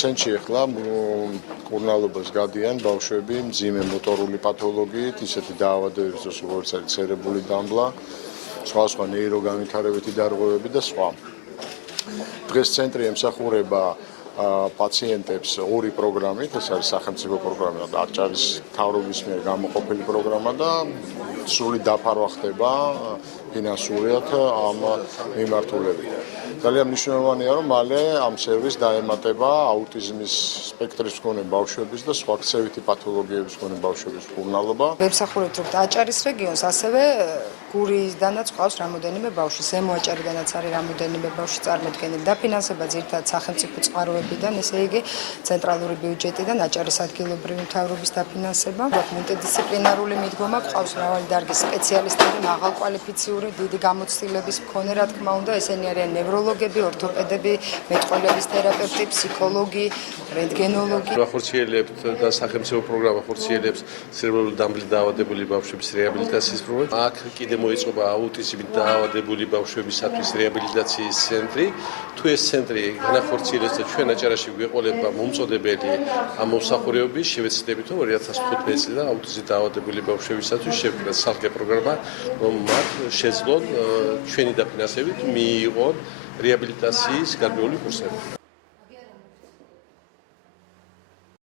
ცენტრში ახლა მკურნალობას გადიან ბავშვები მძიმე მოტორული პათოლოგიით, ისეთი დაავადებების, როგორც არის ცერებული დამბლა, სხვა ნეიროგანვითარებითი დარღვევები და სხვა. დღეს ცენტრი ემსახურება პაციენტებს ორი პროგრამით, ეს არის სახელმწიფო პროგრამა და აჭარის მთავრობის მიერ გამოყოფილი პროგრამა და სრული დაფარვა ხდება ფინანსურად ამ მიმართულებით. ძალიან მნიშვნელოვანია, რომ მალე ამ სერვისს დაემატება აუტიზმის სპექტრის მქონე ბავშვების და სხვა ქცევითი პათოლოგიების მქონე ბავშვების მკურნალობა. ვემსახურებთ რომ აჭარის რეგიონს, ასევე გურისდანაც ყავს რამოდენიმე ბავშვი, ზემო აჭარიდანაც არის რამოდენიმე ბავშვი წარმოდგენილი. დაფინანსება ძირითადად სახელმწიფო წყაროებიდან, ესე იგი ცენტრალური ბიუჯეტიდან, აჭარის ადგილობრივი მთავრობის დაფინანსება. მულტიდისციპლინარული მიდგომა ყავს მრავალი დარგის სპეციალისტები, მაღალკვალიფიციური, დიდი გამოცდილების მქონე, რა თქმა უნდა, ესენი არიან ნევროლოგები, ორთოპედები, მეტყველების თერაპევტი, ფსიქოლოგი, რენტგენოლოგი. ახორციელებთ და სახელმწიფო პროგრამა ახორციელებს ცერებრული დამბლით დაავადებული ბავშვების რეაბილიტაციის პროგრამას. აქ კიდე მოიწყობა აუტიზმით დაავადებული ბავშვებისათვის რეაბილიტაციის ცენტრი. თუ ეს ცენტრი განახორციელებს და ჩვენ აჭარაში გვეყოლება მომწოდებელი ამ მომსახურებების, შევეცდებით რომ 2015 წლიდან აუტიზმით დაავადებული ბავშვებისათვის შევქმნათ სახალხო პროგრამა, რომ მათ შეძლონ ჩვენი დაფინანსებით მიიღონ რეაბილიტაციის გარკვეული კურსები.